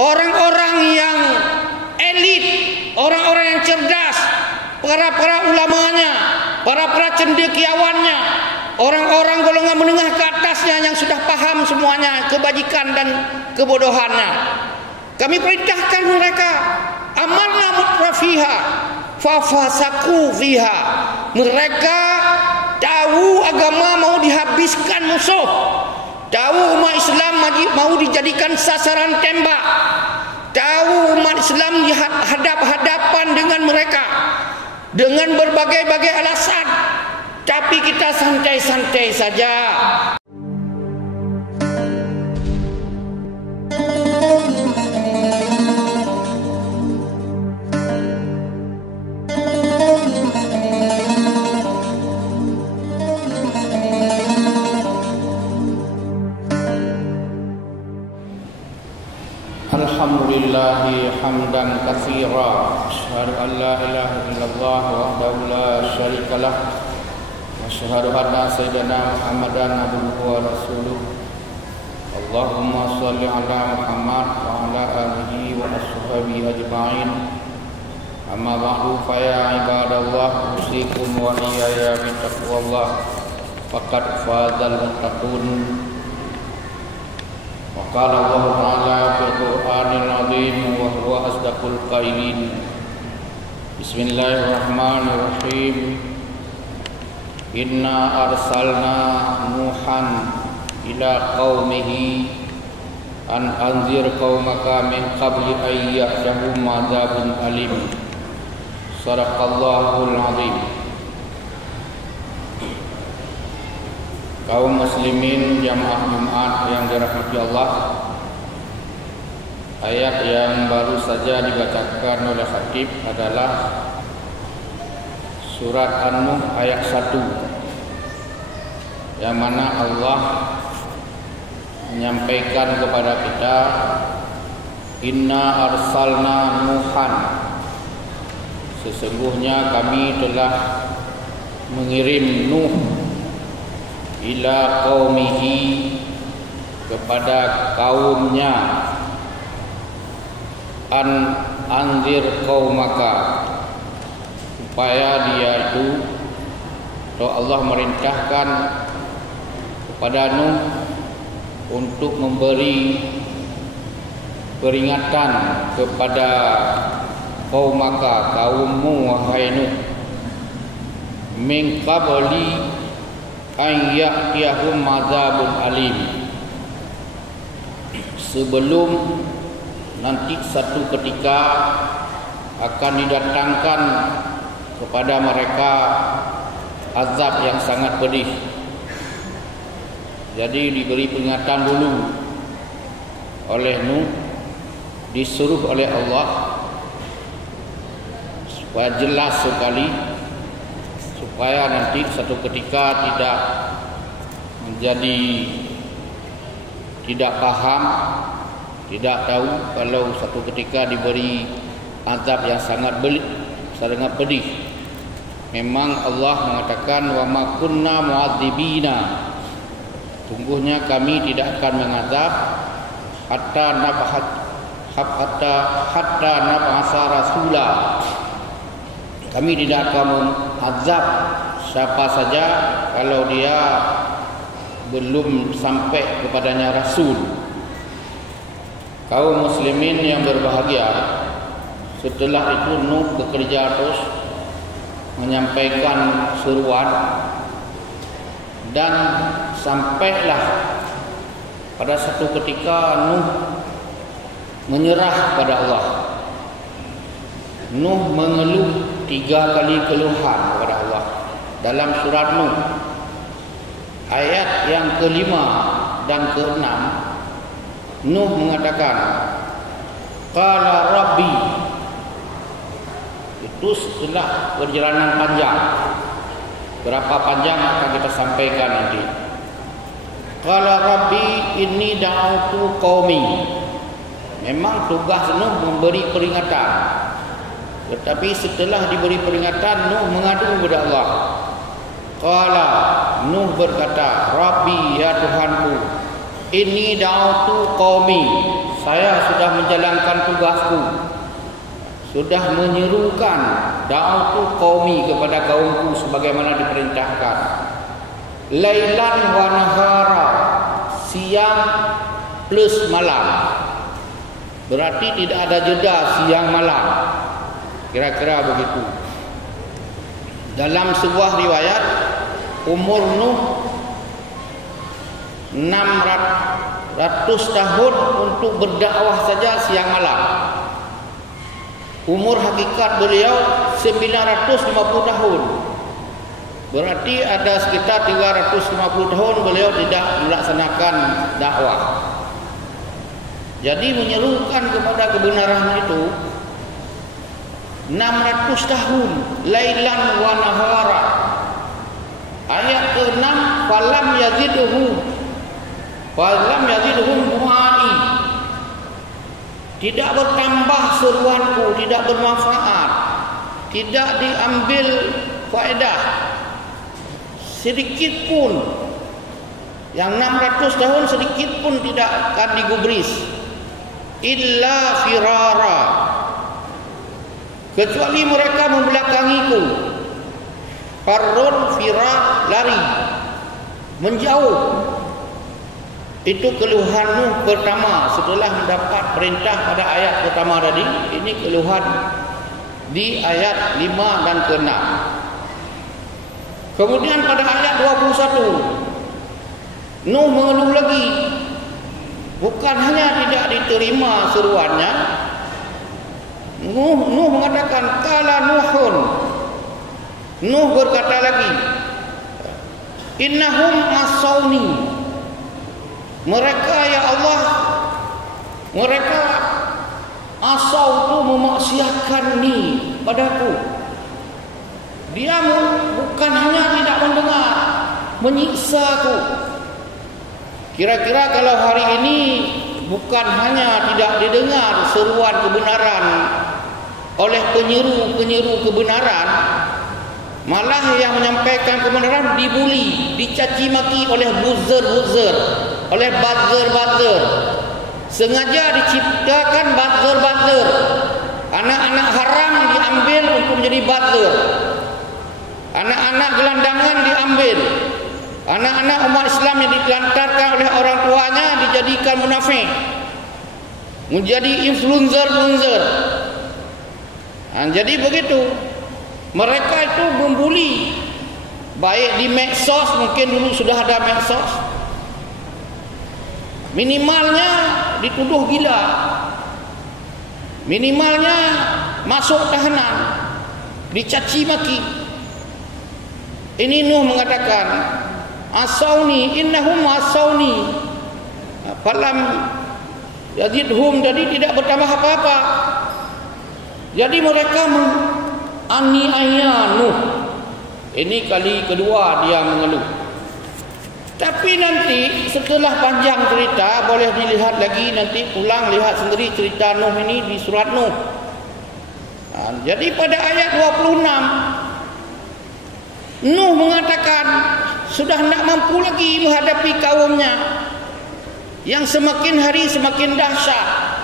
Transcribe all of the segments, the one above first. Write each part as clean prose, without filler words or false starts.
orang-orang yang elit, orang-orang yang cerdas, para ulamanya, para cendekiawannya, orang-orang golongan menengah ke atasnya yang sudah paham semuanya kebajikan dan kebodohannya. Kami perintahkan mereka, amalna mutrafiha fafasaku fiha. Mereka tahu agama mau dihabiskan musuh, tahu umat Islam mau dijadikan sasaran tembak, tahu umat Islam hadap-hadapan dengan mereka dengan berbagai-bagai alasan, tapi kita santai-santai saja. Alhamdulillahi hamdan katsira, asyhadu an la ilaha illallah wahdahu la syarikalah, wa asyhadu anna sayyidina Muhammadan abduhu wa rasuluh. Allahumma shalli ala Muhammad wa ala alihi wa ashabihi ajma'in. Amma ba'du, fa ya ibadallah, usikum wa iyaya bi taqwallah, faqad fazal muttaqun. Qala Allah Ta'ala fil Qur'anil Azim wa huwa asdaqul qailin. Bismillahirrahmanirrahim. Inna arsalna Nuhan ila qaumihi an anzir qaumaka min qabli an ya'tahum adzabun alim. Shadaqallahul azim. Kaum muslimin jamaah Jumat yang dirahmati Allah, ayat yang baru saja dibacakan oleh khatib adalah surat An-Nuh ayat 1, yang mana Allah menyampaikan kepada kita, inna arsalna Nuhan, sesungguhnya kami telah mengirim Nuh ila qaumihi, kepada kaumnya, an anzir qaumaka, supaya dia itu, atau Allah merintahkan kepada Nuh untuk memberi peringatan kepada qaumaka, kaummu wahai Nuh, min qabli an ya'tiyahum adzabun alim, sebelum nanti satu ketika akan didatangkan kepada mereka azab yang sangat pedih. Jadi diberi peringatan dulu oleh Nuh, disuruh oleh Allah supaya jelas sekali, supaya nanti satu ketika tidak menjadi tidak paham, tidak tahu kalau satu ketika diberi azab yang sangat pedih. Memang Allah mengatakan wa ma kunna mu'adzibina, sungguhnya kami tidak akan mengazab hatta nab'atsa rasula. Kami tidak akan mengazab siapa saja kalau dia belum sampai kepadanya Rasul. Kaum muslimin yang berbahagia, setelah itu Nuh bekerja terus menyampaikan seruan, dan sampailah pada satu ketika Nuh menyerah pada Allah. Nuh mengeluh 3 kali keluhan kepada Allah dalam surat Nuh ayat yang ke-5 dan ke-6. Nuh mengatakan, qala rabbi, itu setelah perjalanan panjang. Berapa panjang akan kita sampaikan nanti. Qala rabbi inni da'autu qaumi. Memang tugas Nuh memberi peringatan, tetapi setelah diberi peringatan, Nuh mengadu kepada Allah. Qala, Nuh berkata, Rabbi, ya Tuhanku, inni da'autu qaumi, saya sudah menjalankan tugasku, sudah menyerukan da'watu qaumi kepada kaumku sebagaimana diperintahkan. Lailan wa nahara, siang plus malam. Berarti tidak ada jeda siang malam. Kira-kira begitu. Dalam sebuah riwayat, umur Nuh 600 tahun untuk berdakwah saja siang malam. Umur hakikat beliau 950 tahun. Berarti ada sekitar 350 tahun beliau tidak melaksanakan dakwah. Jadi menyerukan kepada kebenaran itu 600 tahun, lailan wa nahara. Ayat ke-6, falam yazidhum du'ai. Tidak bertambah seruanku, tidak bermanfaat, tidak diambil faedah sedikit pun. Yang 600 tahun sedikit pun tidak akan digubris. Illa firara, kecuali mereka membelakangiku. Farrun, firar, lari, menjauh. Itu keluhan Nuh pertama setelah mendapat perintah pada ayat pertama tadi. Ini keluhan di ayat 5 dan ke-6. Kemudian pada ayat 21, Nuh mengeluh lagi. Bukan hanya tidak diterima seruannya, Nuh mengatakan qala Nuhun. Nuh berkata lagi, innahum asawni. Mereka, ya Allah, mereka asau itu memaksiatkan ni padaku. Dia bukan hanya tidak mendengar, menyiksa aku. Kira-kira kalau hari ini bukan hanya tidak didengar seruan kebenaran oleh penyeru kebenaran, malah yang menyampaikan kebenaran dibuli, dicaci maki oleh buzzer, oleh buzzer. Sengaja diciptakan buzzer. Anak-anak haram diambil untuk menjadi buzzer. Anak-anak gelandangan diambil. Anak-anak umat Islam yang ditelantarkan oleh orang tuanya dijadikan munafik, menjadi influencer. Jadi begitu. Mereka itu membuli, baik di medsos, mungkin dulu sudah ada medsos. Minimalnya dituduh gila, minimalnya masuk tahanan, dicaci maki. Ini Nuh mengatakan, asawni, innahum asawni. Falam yazidhum, jadi tidak bertambah apa-apa. Jadi mereka aniaya Nuh. Ini kali kedua dia mengeluh. Tapi nanti setelah panjang cerita, boleh dilihat lagi, nanti pulang lihat sendiri cerita Nuh ini di surat Nuh. Jadi pada ayat 26, Nuh mengatakan sudah tidak mampu lagi menghadapi kaumnya yang semakin hari semakin dahsyat.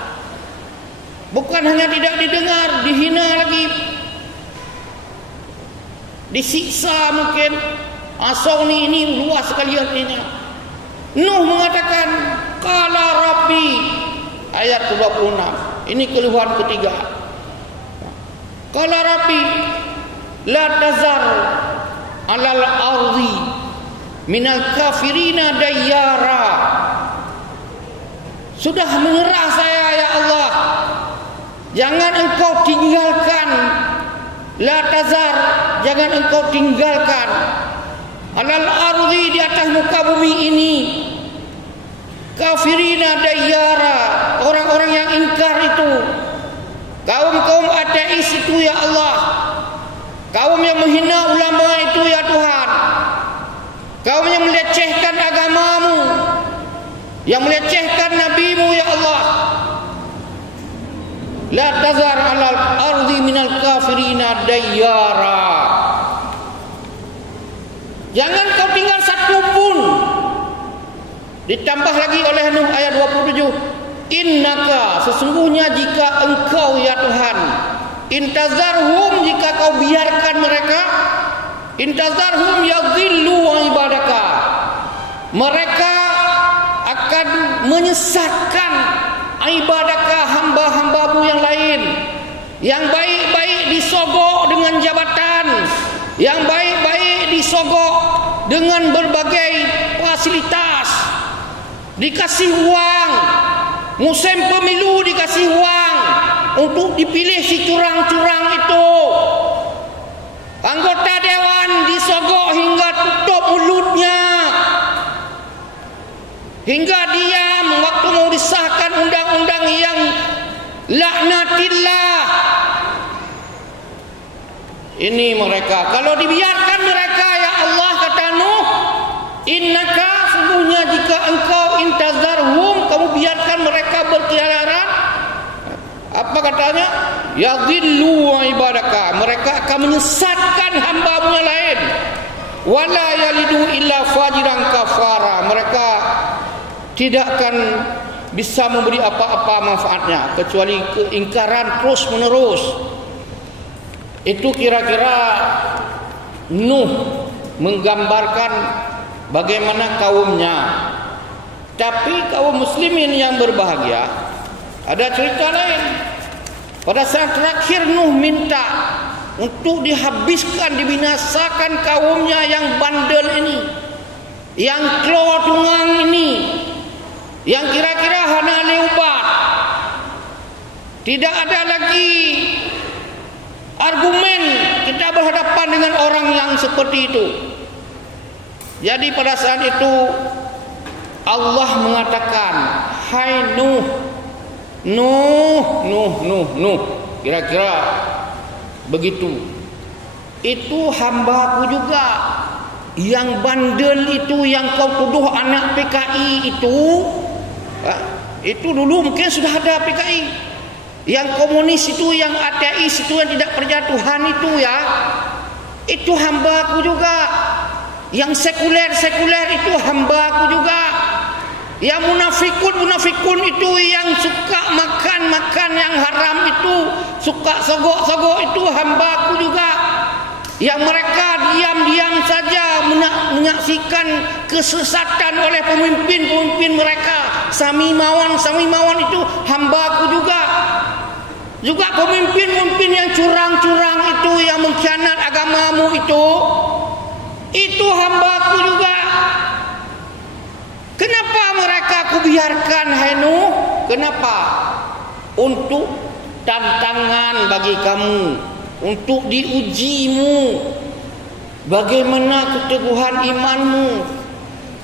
Bukan hanya tidak didengar, dihina lagi, disiksa mungkin. Asawni ini luas sekali artinya. Nuh mengatakan qala rabbi, ayat 26. Ini keluhan ketiga. Qala rabbi la tazar alal ardi minal kafirina dayyara. Sudah menyerah saya, ya Allah, jangan engkau tinggalkan, la tazar, jangan engkau tinggalkan alal ardi, di atas muka bumi ini, kafirina dayyara, orang-orang yang ingkar itu, kaum-kaum ateis itu, ya Allah, kaum yang menghina ulama itu, ya Tuhan, kaum yang melecehkan agamamu, yang melecehkan nabimu, ya Allah. La tazar alal ardi minal kafirina dayyara. Jangan kau tinggal satu pun. Ditambah lagi oleh Nuh ayat 27. Innaka, sesungguhnya jika engkau ya Tuhan, intazarhum, jika kau biarkan mereka, intazarhum yadhillu ibadaka, mereka akan menyesatkan ibadaka, hamba-hambamu yang lain. Yang baik-baik disogok dengan jabatan, yang baik-baik disogok dengan berbagai fasilitas, dikasih uang, musim pemilu dikasih uang untuk dipilih si curang-curang itu. Anggota dewan disogok hingga tutup mulutnya, hingga diam waktu mau disahkan undang-undang yang laknatillah. Ini mereka, kalau dibiarkan mereka ya Allah, kata Nuh, innaka, sungguhnya jika engkau intazarhum, kamu biarkan mereka berkeliaran, apa katanya, yadhillu ibadaka, mereka akan menyesatkan hamba-Mu yang lain, wala yalidu illa fajiran kafara, mereka tidak akan bisa memberi apa-apa manfaatnya kecuali keingkaran terus menerus. Itu kira-kira Nuh menggambarkan bagaimana kaumnya. Tapi kaum muslimin yang berbahagia, ada cerita lain. Pada saat terakhir Nuh minta untuk dihabiskan, dibinasakan kaumnya yang bandel ini, yang kelotungan ini, yang kira-kira hana leubat, tidak ada lagi argumen kita berhadapan dengan orang yang seperti itu. Jadi pada saat itu Allah mengatakan, hai Nuh, Nuh, kira-kira begitu. Itu hambaku juga, yang bandel itu, yang kau tuduh anak PKI itu dulu mungkin sudah ada PKI. Yang komunis itu, yang ateis itu, yang tidak percaya Tuhan itu ya, itu hambaku juga. Yang sekuler itu hambaku juga. Yang munafikun itu, yang suka makan yang haram itu, suka sogok itu hambaku juga. Yang mereka diam-diam saja menyaksikan kesesatan oleh pemimpin mereka. Samimawan itu hambaku juga. Juga pemimpin yang curang-curang itu, yang mengkhianat agamamu itu hambaku juga. Kenapa mereka kubiarkan, hai Nuh? Kenapa? Untuk tantangan bagi kamu, untuk diujimu. Bagaimana keteguhan imanmu?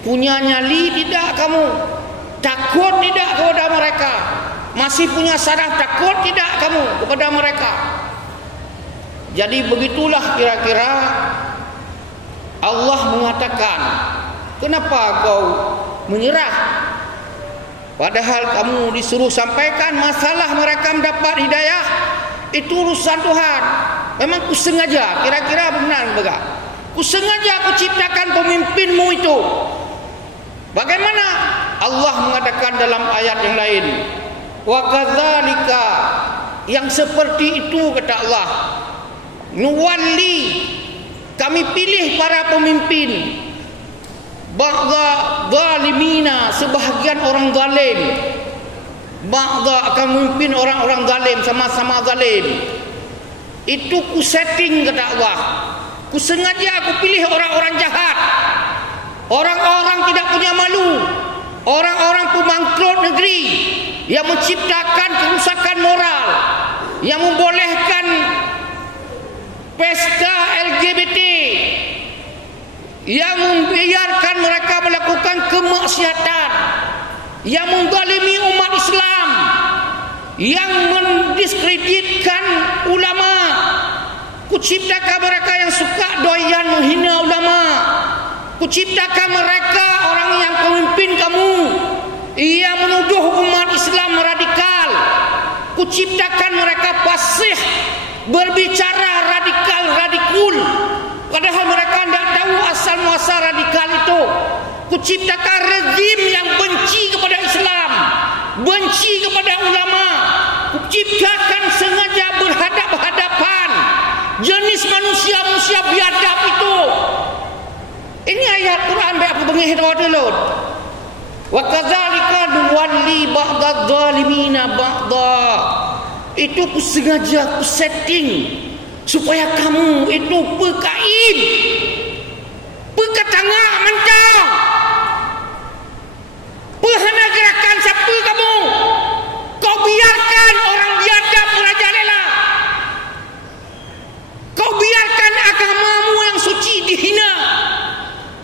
Punya nyali tidak kamu? Takut tidak kepada mereka? Masih punya saraf takut tidak kamu kepada mereka? Jadi begitulah kira-kira Allah mengatakan, kenapa kau menyerah? Padahal kamu disuruh sampaikan masalah mereka mendapat hidayah, itu urusan Tuhan. Memang kusengaja, kira-kira benar enggak? Kusengaja kuciptakan pemimpinmu itu. Bagaimana? Allah mengatakan dalam ayat yang lain, wa kadzalika, yang seperti itu kata Allah, nuwalli, kami pilih para pemimpin, ba'dha zalimina, sebahagian orang zalim, ba'dha akan memimpin orang-orang zalim, sama-sama zalim. Itu ku setting kata Allah. Ku sengaja aku pilih orang-orang jahat, orang-orang tidak punya malu, orang-orang pembangkrut negeri, yang menciptakan kerusakan moral, yang membolehkan pesta LGBT, yang membiarkan mereka melakukan kemaksiatan, yang menzalimi umat Islam, yang mendiskreditkan ulama. Kuciptakan mereka yang suka doyan menghina ulama. Kuciptakan mereka orang yang pemimpin kamu, yang menuduh umat Islam radikal. Kuciptakan mereka fasih, berbicara radikul, padahal mereka tidak tahu asal muasal radikal itu. Kuciptakan rezim yang benci kepada Islam, benci kepada ulama, ciptakan sengaja berhadap-hadapan jenis manusia biadab itu. Ini ayat Quran apa bengih dulu. Wa kadzalika nuwalli ba'dadz zalimina ba'dha. Itu ku sengaja ku setting supaya kamu itu pekain, pekatanga mentang, pehana gerakan siapa kamu. Kau biarkan orang biadab merajalela. Kau biarkan agamamu yang suci dihina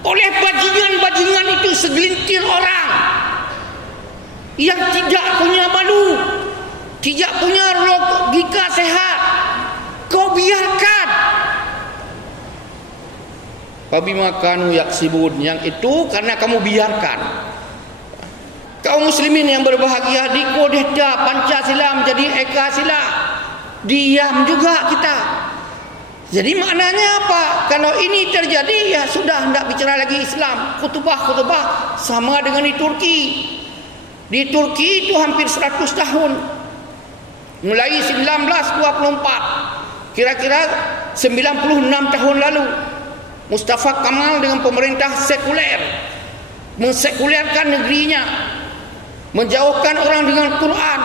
oleh bajingan-bajingan itu, segelintir orang yang tidak punya malu, tidak punya logika sehat. Kau biarkan. Fabima kanu yaksibun, yang itu karena kamu biarkan. Kaum muslimin yang berbahagia, di kodeta Pancasila menjadi Eka Sila, diam juga kita. Jadi maknanya apa? Kalau ini terjadi, ya sudah, tidak bicara lagi Islam. Khutbah sama dengan di Turki. Di Turki itu hampir 100 tahun. Mulai 1924, kira-kira 96 tahun lalu, Mustafa Kamal dengan pemerintah sekuler mensekulerkan negerinya, menjauhkan orang dengan Quran,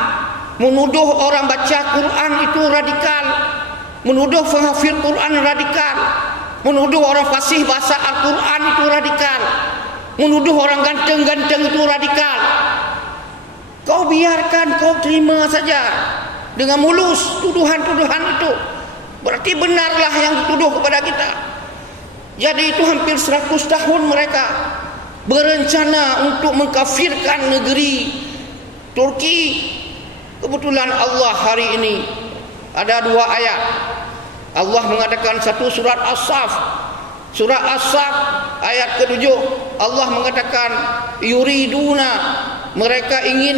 menuduh orang baca Quran itu radikal, menuduh penghafir Quran radikal, menuduh orang fasih bahasa Al-Quran itu radikal, menuduh orang ganteng-ganteng itu radikal. Kau biarkan, kau terima saja dengan mulus tuduhan-tuduhan itu. Berarti benarlah yang dituduh kepada kita. Jadi itu hampir 100 tahun mereka berencana untuk mengkafirkan negeri Turki. Kebetulan Allah hari ini ada 2 ayat. Allah mengatakan satu surat As-Saff. Surah As-Saff ayat ke-7, Allah mengatakan yuriduna, mereka ingin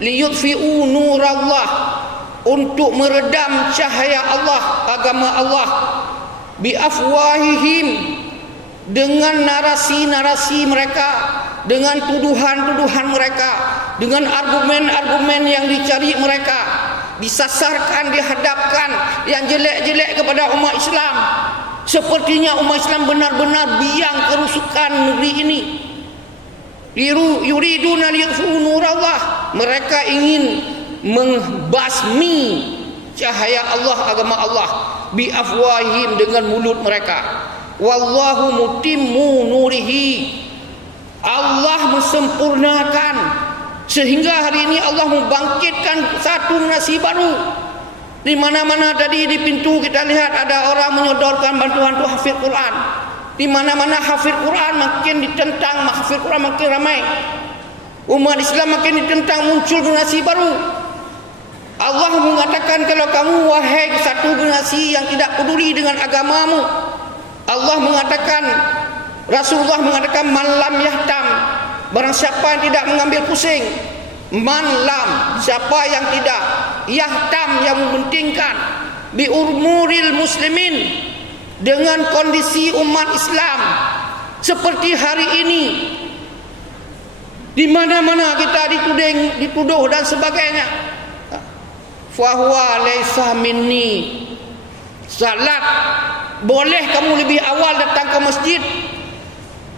liyutfi'u nurallah, untuk meredam cahaya Allah, agama Allah, biafwahihim, dengan narasi-narasi mereka, dengan tuduhan-tuduhan mereka, dengan argumen-argumen yang dicari mereka, disasarkan, dihadapkan yang jelek-jelek kepada umat Islam. Sepertinya umat Islam benar-benar biang kerusakan negeri ini. Yuriduna liyutfi'u nurallah, mereka ingin membasmi cahaya Allah, agama Allah, biafwahim, dengan mulut mereka. Wallahu mutimmu nurihi, Allah mensempurnakan, sehingga hari ini Allah membangkitkan satu generasi baru. Di mana-mana tadi di pintu kita lihat ada orang menyodorkan bantuan untuk hafid Quran. Di mana-mana hafid Quran makin ditentang, hafid Quran makin ramai. Umat Islam makin ditentang, muncul generasi baru. Allah mengatakan, kalau kamu wahai satu generasi yang tidak peduli dengan agamamu, Allah mengatakan, Rasulullah mengatakan, man lam yahtam, barang siapa yang tidak mengambil pusing, man lam, siapa yang tidak yahtam, yang mementingkan bi umuril muslimin, dengan kondisi umat Islam seperti hari ini, di mana-mana kita dituduh dan sebagainya, fahuwa laisa minni. Salat boleh kamu lebih awal datang ke masjid,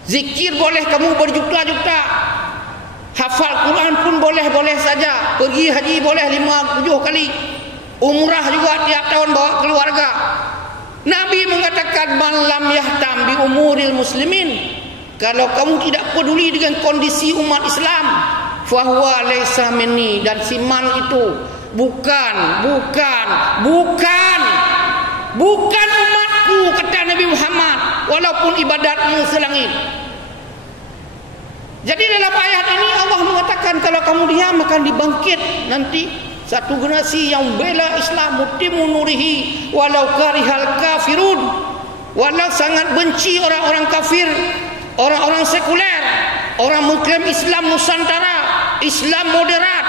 zikir boleh kamu berjuta-juta, hafal Quran pun boleh-boleh saja, pergi haji boleh 5-7 kali, umrah juga tiap tahun bawa keluarga. Nabi mengatakan, man lam yahtam bi umuril muslimin, kalau kamu tidak peduli dengan kondisi umat Islam, fahuwa laisa minni, dan si man itu bukan umatku, kata Nabi Muhammad, walaupun ibadatmu selangit. Jadi dalam ayat ini Allah mengatakan, kalau kamu diam akan dibangkit nanti satu generasi yang bela Islam, mutimu nurihi walau karihal kafirun, walau sangat benci orang-orang kafir, orang-orang sekuler, orang mengklaim Islam Nusantara, Islam moderat,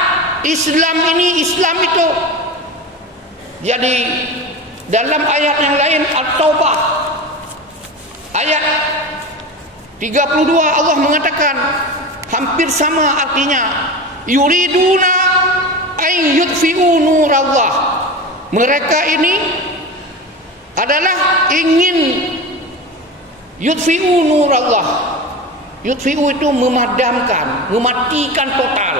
Islam ini, Islam itu. Jadi dalam ayat yang lain, At-Taubah ayat 32, Allah mengatakan hampir sama artinya, yuriduna ay yudfi'u nurallah. Mereka ini adalah ingin yudfi'u nurallah. Yudfi'u itu memadamkan, mematikan total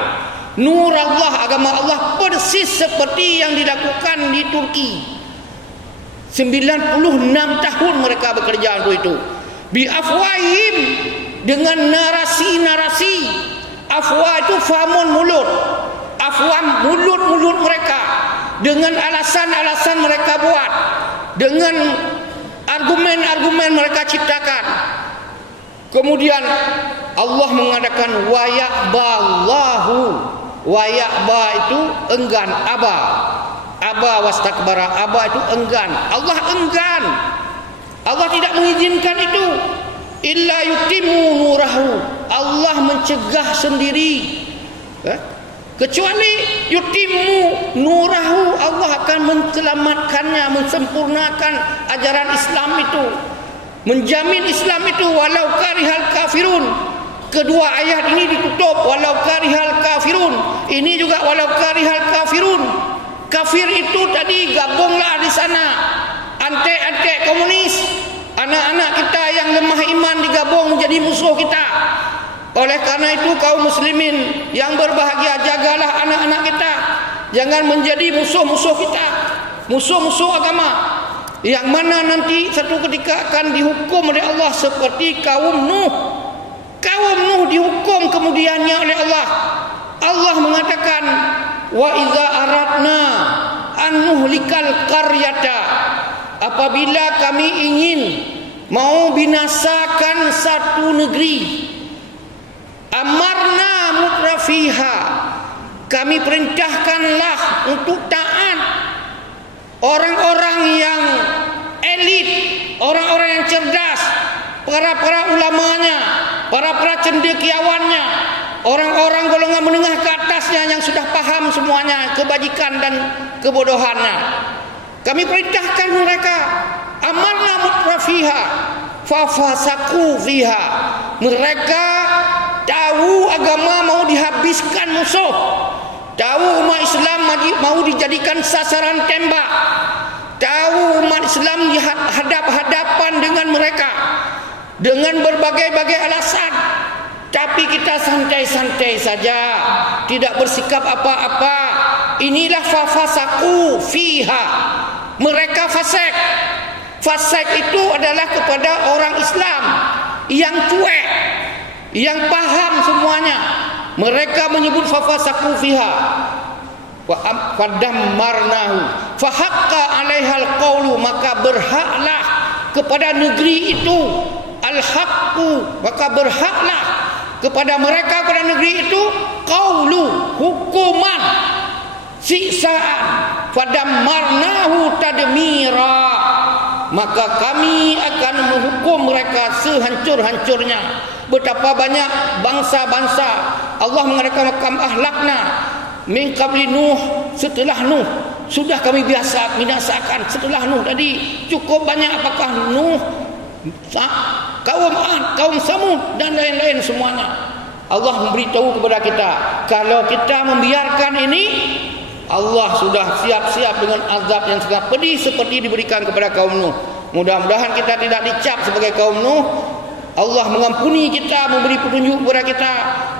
nur Allah, agama Allah, persis seperti yang dilakukan di Turki. 96 tahun mereka bekerja untuk itu. Bi afwahim, dengan narasi-narasi. Afwah itu famun, mulut. Afwah, mulut-mulut mereka. Dengan alasan-alasan mereka buat, dengan argumen-argumen mereka ciptakan. Kemudian Allah mengadakan waya'ballahu. Waya'ba itu enggan, aba. Aba wastakbara, aba itu enggan. Allah enggan. Allah tidak mengizinkan itu. Illa yutimu nurahu. Allah mencegah sendiri. Kecuali yutimu nurahu, Allah akan menyelamatkannya, mensempurnakan ajaran Islam itu, menjamin Islam itu walau karihal kafirun. Kedua ayat ini ditutup walau karihal kafirun. Ini juga walau karihal kafirun. Kafir itu tadi gabunglah di sana. Antek-antek komunis, anak-anak kita yang lemah iman digabung menjadi musuh kita. Oleh karena itu kaum muslimin yang berbahagia, jagalah anak-anak kita. Jangan menjadi musuh-musuh kita, musuh-musuh agama, yang mana nanti satu ketika akan dihukum oleh Allah seperti kaum Nuh. Kaum Nuh dihukum kemudiannya oleh Allah. Allah mengatakan, wa iza aradna an nuhlikal qaryata, apabila kami ingin mau binasakan satu negeri, amarna mutrafiha, kami perintahkanlah untuk taat orang-orang yang elit, orang-orang yang cerdas, para ulamanya, para cendekiawannya, orang-orang golongan menengah ke atasnya yang sudah paham semuanya kebajikan dan kebodohannya. Kami perintahkan mereka, amarna mutrafiha fafasaku fiha. Mereka tahu agama mau dihabiskan musuh, tahu umat Islam mau dijadikan sasaran tembak, tahu umat Islam dihadap-hadapan dengan mereka dengan berbagai-bagai alasan. Tapi kita santai-santai saja, tidak bersikap apa-apa. Inilah fafasaku fiha. Mereka fasik. Fasik itu adalah kepada orang Islam yang cuek, yang paham semuanya. Mereka menyebut fafasaku fiha. Wa fadammarnahu fahaqqa 'alaihal qawlu, maka berhaklah kepada negeri itu al-haqqu, maka berhaklah kepada mereka, pada negeri itu qawlu, hukuman, siksaan. Fadammarnahu tadmira, maka kami akan menghukum mereka sehancur-hancurnya. Betapa banyak bangsa-bangsa Allah mengadakan makam ahlakna min qabli Nuh, setelah Nuh sudah kami biasa binasakan. Setelah Nuh tadi cukup banyak, apakah Nuh, kaum Ad, kaum Samud dan lain-lain semuanya. Allah memberitahu kepada kita, kalau kita membiarkan ini, Allah sudah siap-siap dengan azab yang sangat pedih seperti diberikan kepada kaum Nuh. Mudah-mudahan kita tidak dicap sebagai kaum Nuh. Allah mengampuni kita, memberi petunjuk kepada kita,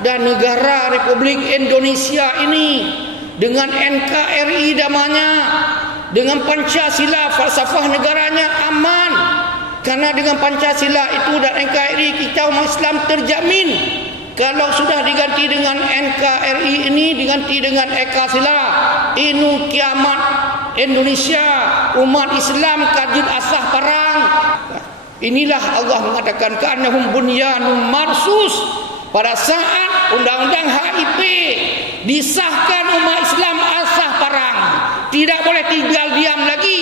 dan negara Republik Indonesia ini dengan NKRI damanya, dengan Pancasila falsafah negaranya aman. Karena dengan Pancasila itu dan NKRI kita umat Islam terjamin. Kalau sudah diganti dengan NKRI ini, diganti dengan Eka Sila, inu kiamat Indonesia, umat Islam kajid asah parang. Inilah Allah mengatakan ka'annahum bunyanun marsus. Pada saat undang-undang HIP disahkan, umat Islam asah parang, tidak boleh tinggal diam lagi,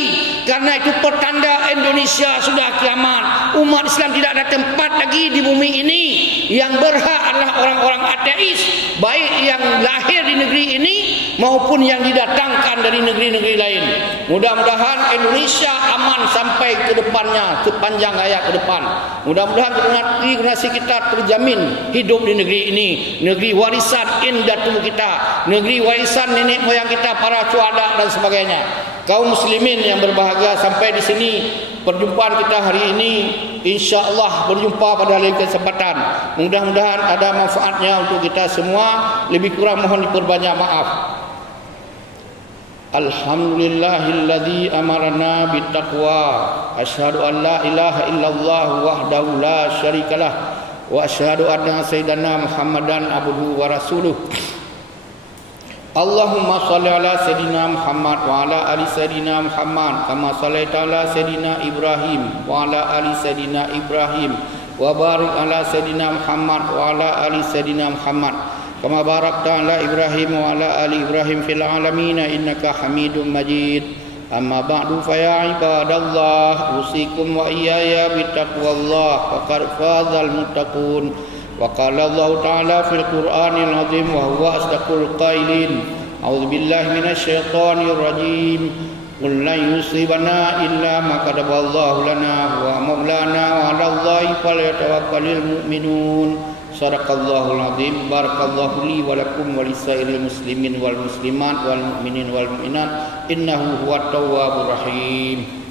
karena itu pertanda Indonesia sudah kiamat. Umat Islam tidak ada tempat lagi di bumi ini. Yang berhak adalah orang-orang ateis, baik yang lahir lahir di negeri ini maupun yang didatangkan dari negeri-negeri lain. Mudah-mudahan Indonesia aman sampai ke depannya, sepanjang hayat ke depan. Mudah-mudahan generasi kita terjamin hidup di negeri ini, negeri warisan indah tubuh kita, negeri warisan nenek moyang kita, para syuhada dan sebagainya. Kaum muslimin yang berbahagia, sampai di sini perjumpaan kita hari ini. InsyaAllah berjumpa pada lain kesempatan. Mudah-mudahan ada manfaatnya untuk kita semua. Lebih kurang mohon diperbanyak maaf. Alhamdulillahilladzi amarna bittaqwa. Asyhadu an la ilaha illallah wahdahu la syarikalah. Wa asyhadu anna sayyidana Muhammadan abduhu wa rasuluh. Allahumma salli ala Sayyidina Muhammad wa ala ali Sayyidina Muhammad kama sallaita ala Sayyidina Ibrahim wa ala ali Sayyidina Ibrahim wa barik ala Sayyidina Muhammad wa ala ali Sayyidina Muhammad kama barakta ala Ibrahim wa ala ali Ibrahim fil alamin innaka Hamidum Majid. Amma ba'du fa ya ibadallah usikum wa iyaya bittaqwallah faqad fazal muttaqun. وقال الله تعالى في القرآن العظيم وهو أصدق القائلين أعوذ بالله من الشيطان الرجيم قل لن يصيبنا إلا ما كتب الله لنا هو مولانا وعلى الله فليتوكل المؤمنون صدق الله العظيم. بارك الله لي ولكم ولسائر المسلمين والمسلمات والمؤمنين والمؤمنات إنه هو التواب الرحيم.